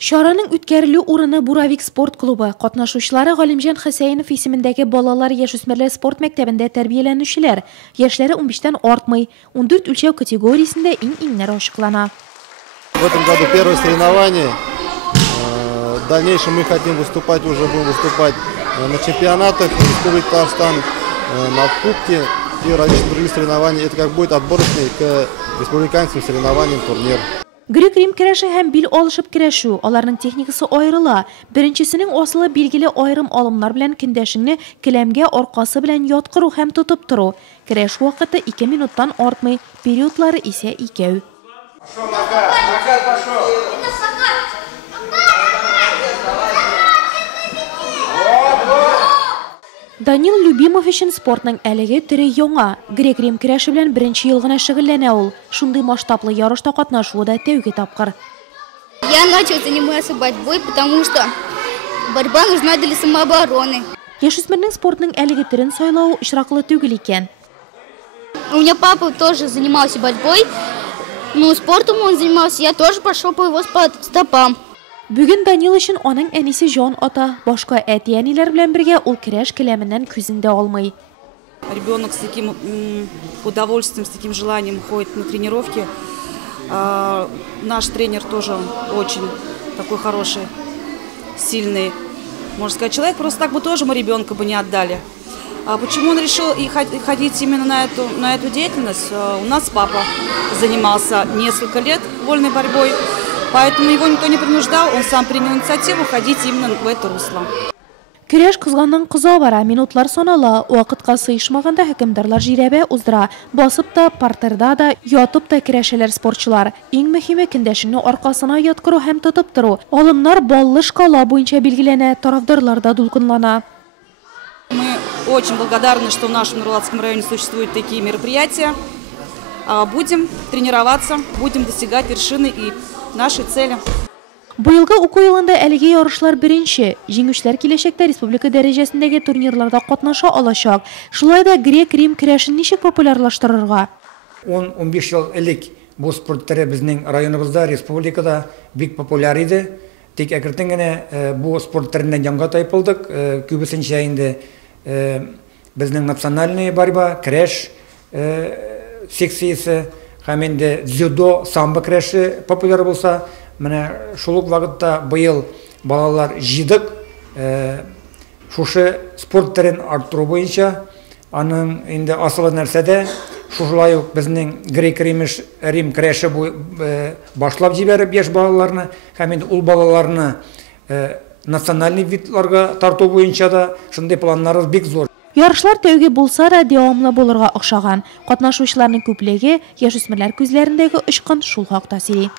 Шараның үткәрелү урыны Буравик спорт клубы. Катнашучылары Галимҗан Хәсәенов исемендәге балалар яшүсмерләр спорт мәктәбендә тәрбияләнүчеләр. Яшьләре 15-тән артмый, 14 үлчәү категориясендә иң-иңнәр ачыклана. В этом году первое соревнование. В дальнейшем мы хотим выступать, уже будем выступать на чемпионатах Республики Татарстан, на Кубке и различных других соревнований. Это как будет отборочный к республиканским соревнованиям турнир. Грек-Рим көрәше һәм бил алышып көрәшү, аларның техникасы аерыла. Беренчесенең асылы билгеле айрым алымнар белән көндәшеңне келәмгә аркасы белән яткыру һәм тотып тору. Көрәш вакыты 2 минуттан артмый, периодлары исә 2. Данил Любимов өчен спортның әлеге төре яңа. Грек-Рим көрәше белән беренче ел гына шөгыльләнә ул. Шундый масштаблы ярышта катнашуы да тәүге тапкыр. Я начал заниматься борьбой, потому что борьба нужна для самообороны. Яшүсмернең спортның әлеге төрен сайлау очраклы түгел икән. У меня папа тоже занимался борьбой, но спортом он занимался, я тоже пошел по его стопам. Бүген Данил өчен аның әнисе Жан ата, башка әти-әниләр белән бергә ул көрәш келәменнән күзендә алмый. Ребенок с таким удовольствием, с таким желанием ходит на тренировки. Наш тренер тоже очень такой хороший, сильный, можно сказать, человек. Просто так бы тоже мы ребенка бы не отдали. А почему он решил ходить именно на эту деятельность? У нас папа занимался несколько лет вольной борьбой. Поэтому его никто не принуждал, он сам принял инициативу ходить именно в это русло. Көрәш кызганнан кыза бара, минутлар санала, вакытка сыйышмаганда хөкемдарлар җирәбә уздыра, басып та, партерда да, ятып та көрәшәләр спортчылар. Иң мөһиме көндәшеңне аркасына яткыру һәм тотып тору. Алымнар баллы шкала буенча билгеләнә, тарафдарлар да дулкынлана. Мы очень благодарны, что в нашем Нурлатском районе существуют такие мероприятия. Будем тренироваться, будем достигать вершины и наши цели. Быелгы уку елында әлеге ярышлар беренче. Җиңүчеләр киләчәктә республика дәрәҗәсендәге турнирларда катнаша алачак. Шулай да Грек-Рим көрәшен ничек популярлаштырырга? 10-15 ел элек бу спорт төре безнең районыбызда, республикада бик популяр иде. Тик әкертен генә бу спорт төреннән янга тайпылдык. Күбесенчә инде безнең национальная борьба, көрәш секциясе, һәм инде дзюдо, самбо көрәше популяр булса, менә шул ук вакытта быел балалар җыйдык. Шушы спорт төрен арттыру буенча, аның инде асылы нәрсәдә, шулай ук безнең Грек-Рим көрәше башлап җибәреп яшь балаларны, һәм инде ул балаларны национальный видларга тарту буенча да шундый планнарыбыз бик зур. Ярышлар тәүге булса да дәвамлы булырга охшаган. Катнашучыларның күплеге яшүсмерләр күзләрендәге очкын шул хакта сөйли.